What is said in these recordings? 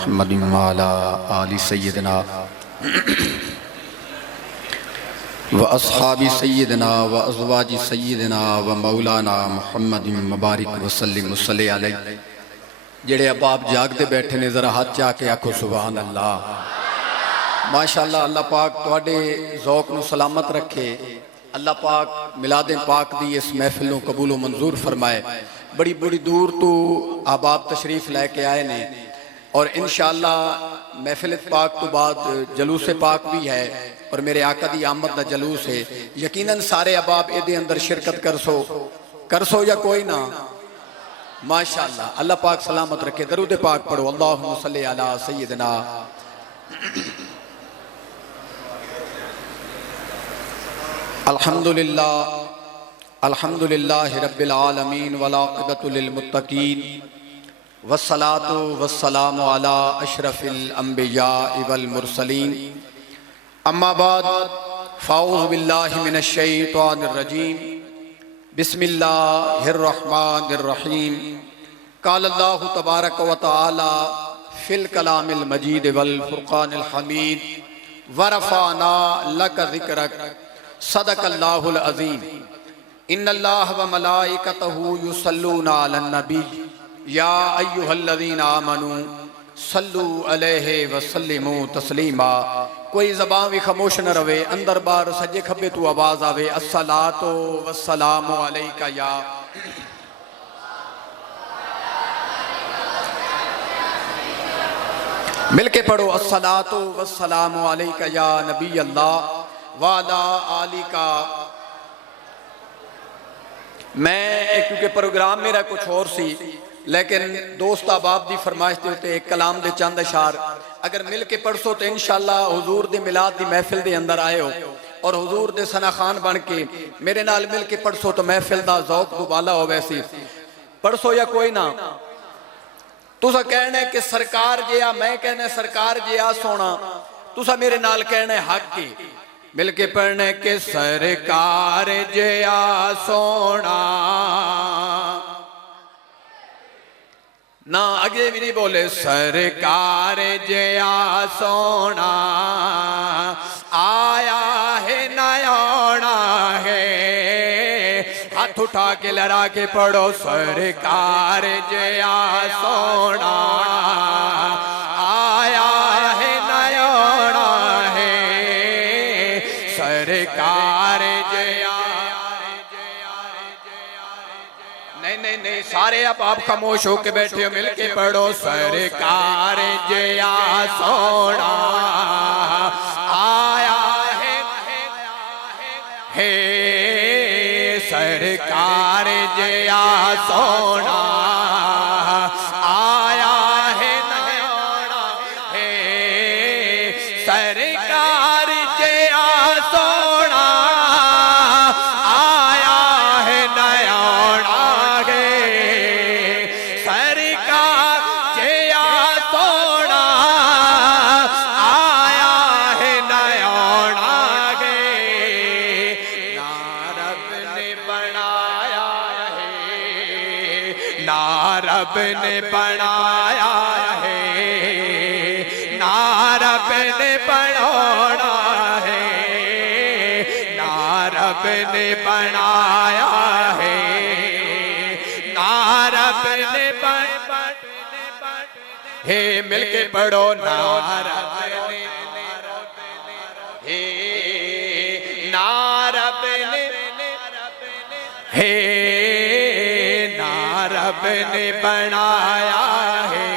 मुहम्मद व अला आलि सय्यदना व अस्हाबि सय्यदना व अज़वाजि सय्यदना व मौलाना मुहम्मद मुबारक वसल्लिम वसल्ले अलैहि। जेड़े अब आप जागते बैठे ने जरा हाथ चा के आखो सुभान अल्लाह। माशाअल्लाह, अल्लाह पाक तुहाडे ज़ौक़ नूं सलामत रखे। अल्लाह पाक मिलादे पाक दी इस महफिल नूं कबूल मंजूर फरमाए। बड़ी बड़ी दूर तो आबाब तशरीफ लैके आए ने और इंशाअल्लाह महफिल पाक तो बाद जलूस पाक भी है और मेरे आका दी आमद दा जलूस है। यकीनन सारे अहबाब इहदे अंदर शिरकत कर सो या कोई ना। माशाअल्लाह, अल्लाह पाक सलामत रखे। दरूद पाक पढ़ो। अल्लाहुम्मा सल्ली अला सय्यिदना अल्हम्दुलिल्लाह अल्हम्दुलिल्लाहि रब्बिल आलमीन वल आक़िबतु लिल मुत्तक़ीन वस्सलातु वस्सलामु अला अशरफिल अंबिया वल मुरसलीन। अम्मा बाद फ़ाऊज़ु बिल्लाहि मिनश शैतानिर रजीम। बिस्मिल्लाहिर रहमानिर रहीम। क़ाल अल्लाहु तबारक व तआला फ़िल कलामिल मजीद वल फ़ुरक़ानिल हमीद व रफ़अना लका ज़िक्रक सदक़ल्लाहुल अज़ीम। इन्नल्लाह व मलाइकतहु युसल्लूना अलन नबी या अय्युहल्लज़ीना आमनू सल्लू अलैहि व सल्लिमू तस्लीमा। कोई ज़बान भी खामोश न रहे, अंदर बाहर सज्जे खब्बे तो आवाज़ आवे अस्सलातो वस्सलामु अलैका या। मिलके पढ़ो अस्सलातो वस्सलामु अलैका या नबी अल्लाह वाला आली का। मैं क्योंकि प्रोग्राम मेरा कुछ और सी, लेकिन दोस्त अहबाब की फरमाइश के उत्ते एक कलाम दे चंद अशार अगर मिल के पढ़सो तो इंशाअल्लाह हुजूर दे मिलाद दी महफिल दे अंदर आए हो और हुजूर दे सना खान बन के मेरे नाल मिल के पढ़सो तो महफिल दा ज़ौक़ दुबाला हो। वैसी पढ़सो या कोई ना। तुसा कहना है कि सरकार जिया, मैं कहना सरकार जिया सोना, तुसा मेरे नाल कहना है हक की। मिलके पढ़ने के सरकार जया सोना ना, आगे भी नहीं बोले सरकार जया सोना आया है नयाना है। हाथ उठा के लड़ा के पढ़ो सरकार जया सोना आया है नयाना है। सरकार जया नहीं सारे आप खामोश होके बैठे हो, मिलके पढ़ो सरकार जया सोना आया है सरकार जया सोना आया है नयाना है। सरकार जया सोना आया है नयाना है। सरकार जया सोना आया है नयाना है। ना रब ने बनाया है, ना रब ने बनाया है, ना रब ने बनाना है, ना रब ने बनाया है, ना रब ने हे मिलके पढ़ो ना रब ने हे ना रब ने हे ना रब ने बनाया है,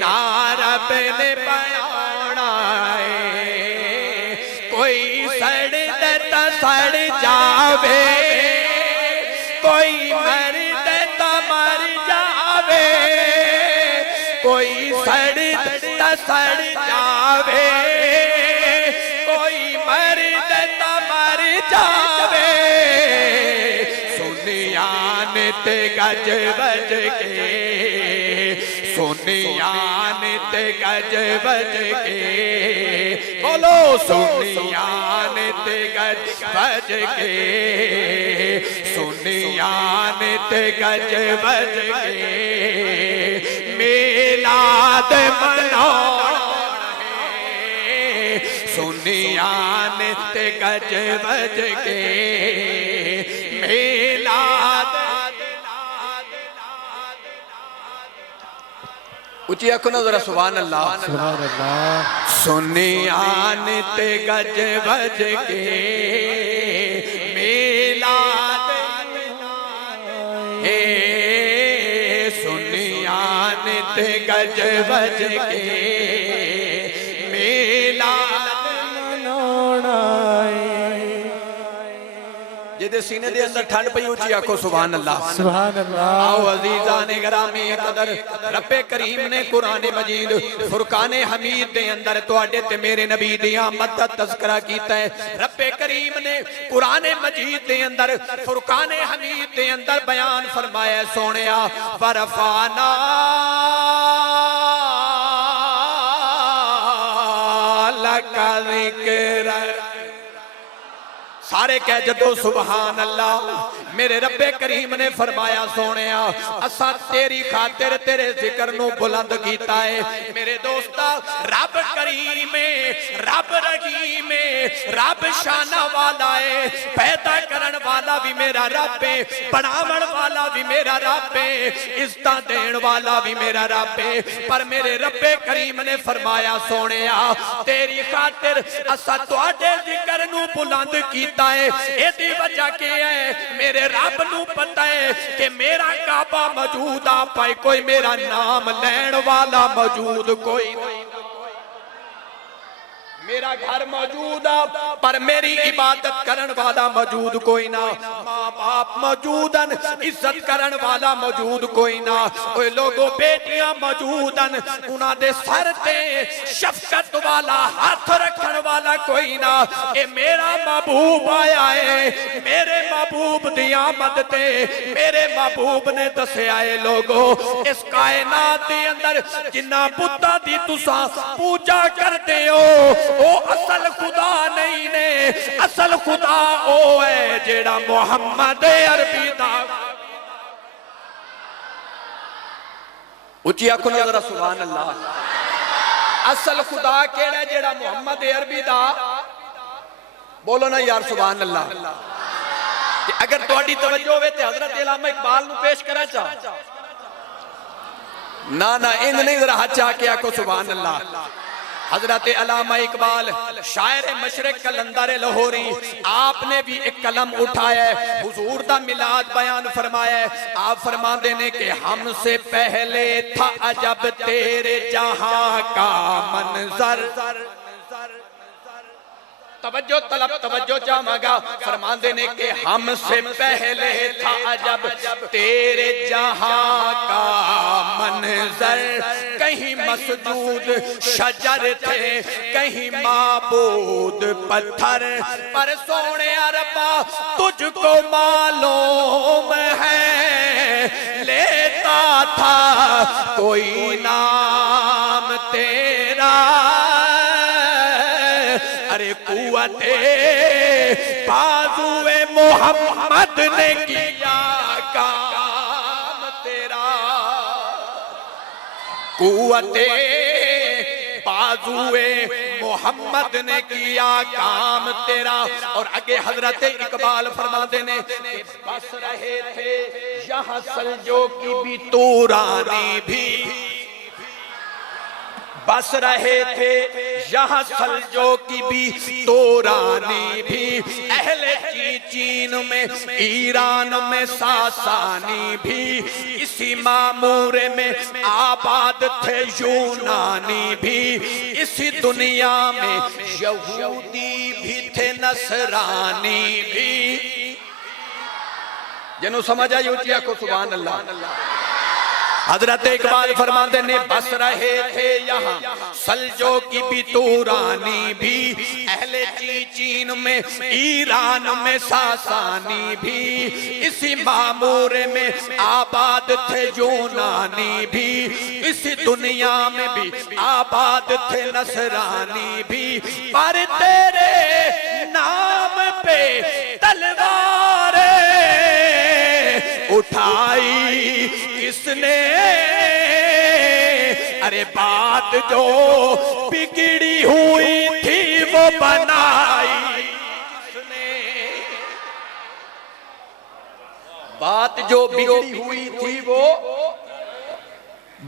ना रब ने बनाना है। कोई सड़ देता सड़ जावे, कोई मर देता मर जावे, कोई सड़ देता सड़ जावे, कोई मर देता मर जावे। सुनिया ने ते गज बज के, सुनिया ने ते गज बज के, बोलो सुनिया ने ते गज बज के, सुनिया ने ते गज बज के। मेला मिलाद मनाउण सुनिया ने ते गज बज के मिलाद। ऊंची आंखों ना जरा सुभान अल्लाह। सुभान अल्लाह। सुनिया ने ते गज बज के मिलाद हे सुनिया ने ते गज बज के जिहदे सीने दे अंदर ठंड पई ऊंची आखो सुभान अल्लाह। सुभान अल्लाह। आओ अजीजाने ग्रामी कदर रब्बे करीम ने कुरान मजीद फुरकान हमीद दे अंदर तुहाडे ते मेरे नबी दी आमद दा तज़किरा कीता है। रब्बे करीम ने कुरान मजीद दे अंदर फुरकान हमीद दे अंदर बयान फरमाया सोनिया फरफाना लका ज़िक्र। सारे कह जदो सुभान अल्लाह। मेरे रब्बे करीम ने फरमाया सोने असा तेरी खातिर तेरे जिक्र नू बुलंद कीता है। मेरे दोस्ता रब करीम रब रहीम रब शाना वाला है। पैदा करन वाला भी मेरा रब है, बनावन वाला भी मेरा रब है, इज्जत देण वाला भी मेरा रब है। पर मेरे रब्बे करीम ने फरमाया सोने तेरी खातिर असा तुहाडे जिक्र नू बुलंद कीता है। एदी वजह के है मेरे रब नू पता है कि मेरा काबा मौजूद आ पाए कोई मेरा नाम लैण वाला मौजूद कोई नहीं। मेरा घर मौजूद आ पर मेरी इबादत करन वाला मौजूद कोई ना। माँ बाप मौजूदन इज्जत करन वाला मौजूद कोई ना। ओए लोगो बेटियां मौजूदन उन्हां दे सर ते शफकत वाला हाथ रखन वाला कोई ना। ए मेरा महबूब आया है। मेरे महबूब दी आमद ते मेरे महबूब ने दस्या है लोगो इस कायनात दे अंदर जिन्ना बुद्धा दी तुसा पूजा करदे हो ओ असल खुदा नहीं ने। असल खुदा ओ है जेड़ा मुहम्मद अरबी दा। ऊंची आंखों ना जरा सुभान अल्लाह। असल खुदा केड़ा जेड़ा मुहम्मद अरबी दा। बोलो ना यार सुभान अल्लाह। अगर तुहाडी तवज्जो होवे ते हजरत अल्लामा इकबाल नु पेश करा चा। ना ना इंज नहीं जरा हाथ आके आखो सुभान अल्लाह। हजरत अल्लामा इकबाल शायर मशरिक कलंदर लाहौरी आपने भी एक कलम उठाया है। हुजूर दा मिलाद बयान फरमाया है। आप फरमाते ने कि हमसे पहले था अजब तेरे जहां का मंजर। तवज्जो तलब तवज्जो चाहूंगा। फरमाते ने कि हमसे पहले था अजब तेरे जहां का मंजर। कहीं मसजूद शजर थे कहीं माबूद पत्थर। पर सोने रब्बा तुझको मालूम है लेता था कोई नाम तेरा। अरे कुव्वते बाजुए मोहम्मद ने किया काम तेरा। कुव्वते बाजुए मोहम्मद ने किया काम तेरा। और आगे हजरत इकबाल फरमाते ने बस रहे थे यहाँ सल्जो की भी तूरानी भी। बस रहे थे यहाँ सल्जो की भी तोरानी भी। अहले चीन में ईरान में सासानी भी। इसी मामूरे में आबाद थे यूनानी भी। इसी दुनिया में यहूदी भी थे नसरानी भी। जिन्हों समझ आई ऊंची आंखों सुभान अल्लाह। हजरत इकबाल फरमाते ने बस रहे थे यहाँ सल्जो की भी तूरानी भी। अहले चीन में ईरान में सासानी भी। इसी मामूरे में आबाद थे यूनानी भी। इसी दुनिया में भी आबाद थे नसरानी भी। पर तेरे नाम पे तलवारें उठाई किसने। अरे बात जो बिगड़ी हुई थी वो बनाई किसने, बात जो बिगड़ी हुई थी वो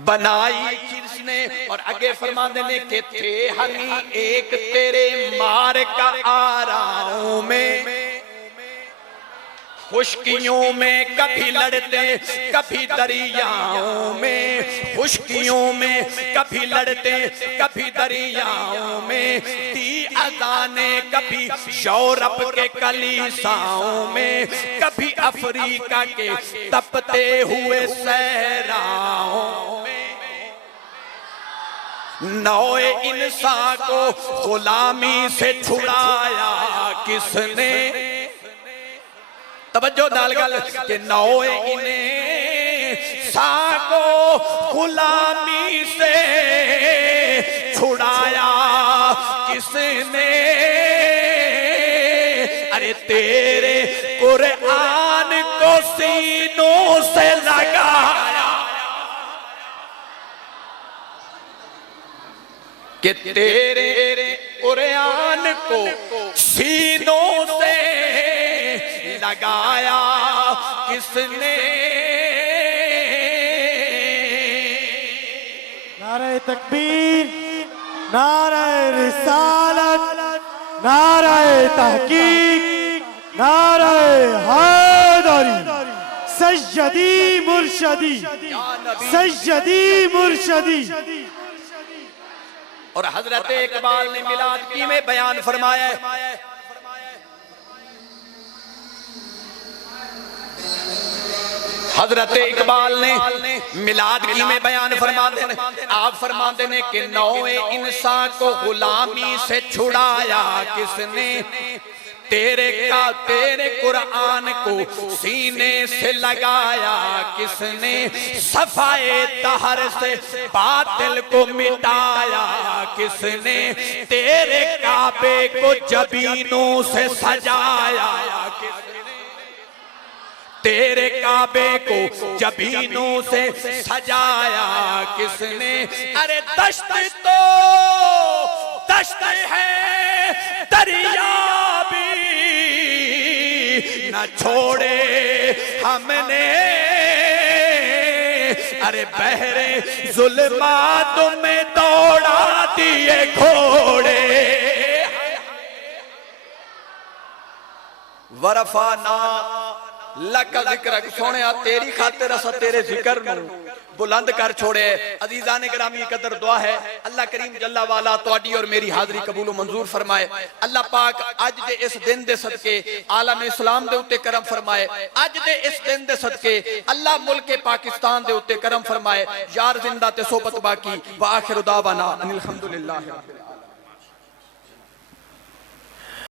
बनाई किसने। और आगे फरमा देने के थे हनी एक तेरे मार का आराओं में, खुशकियों में कभी लड़ते कभी दरियाओं में, खुशकियों में कभी लड़ते कभी दरियाओं में, दी अज़ाने कभी यूरोप के कलीसाओं में, कभी अफ्रीका के तपते हुए सहराओं में। नौए इंसान को गुलामी से छुड़ाया किसने, तवज्जो नाल गल के नौए इंसान को गुलामी से छुड़ाया किसने, अरे तेरे कुरान को सीनों से लगाया कि तेरे कुरान को सीनों से लगाया किसने। नारे तकबीर, नारे रिसालत, नारे तहकीक, नारे हैदरी, सय्यदी मुर्शदी, सय्यदी मुर्शदी। और हजरत इकबाल ने मिलाद की में बयान फरमाया है, हजरत इकबाल ने मिलाद की में बयान फरमाते हैं, आप फरमाते हैं कि नौए इंसान को गुलामी से छुड़ाया किसने, तेरे कुरान को सीने से लगाया किसने, सफाए दहर से बातिल को मिटाया किसने, तेरे काबे को जबीनों से सजाया किसने, तेरे काबे को जबीनों से सजाया किसने। अरे दश्त तो दश्त है दरिया भी न छोड़े हमने, अरे बहरे जुल्मात में दौड़ा दिए घोड़े। वरफाना लक जिक्र सोने तेरी खातिर असा तेरे जिक्र नूं बुलंद कर छोड़े। अजीजा ने गिरामी कदर दुआ है अल्लाह करीम जल्ला वाला तुहाडी और मेरी हाजरी कबूल मंजूर फरमाए। अल्लाह पाक अज दे इस दिन दे सदके आलम इस्लाम दे उत्ते करम फरमाए। अज दे इस दिन दे सदके अल्लाह मुल्क पाकिस्तान दे उत्ते करम फरमाए। यार जिंदा ते सोबत बाकी व आखिर दावाना अनिल हम्दुलिल्लाह।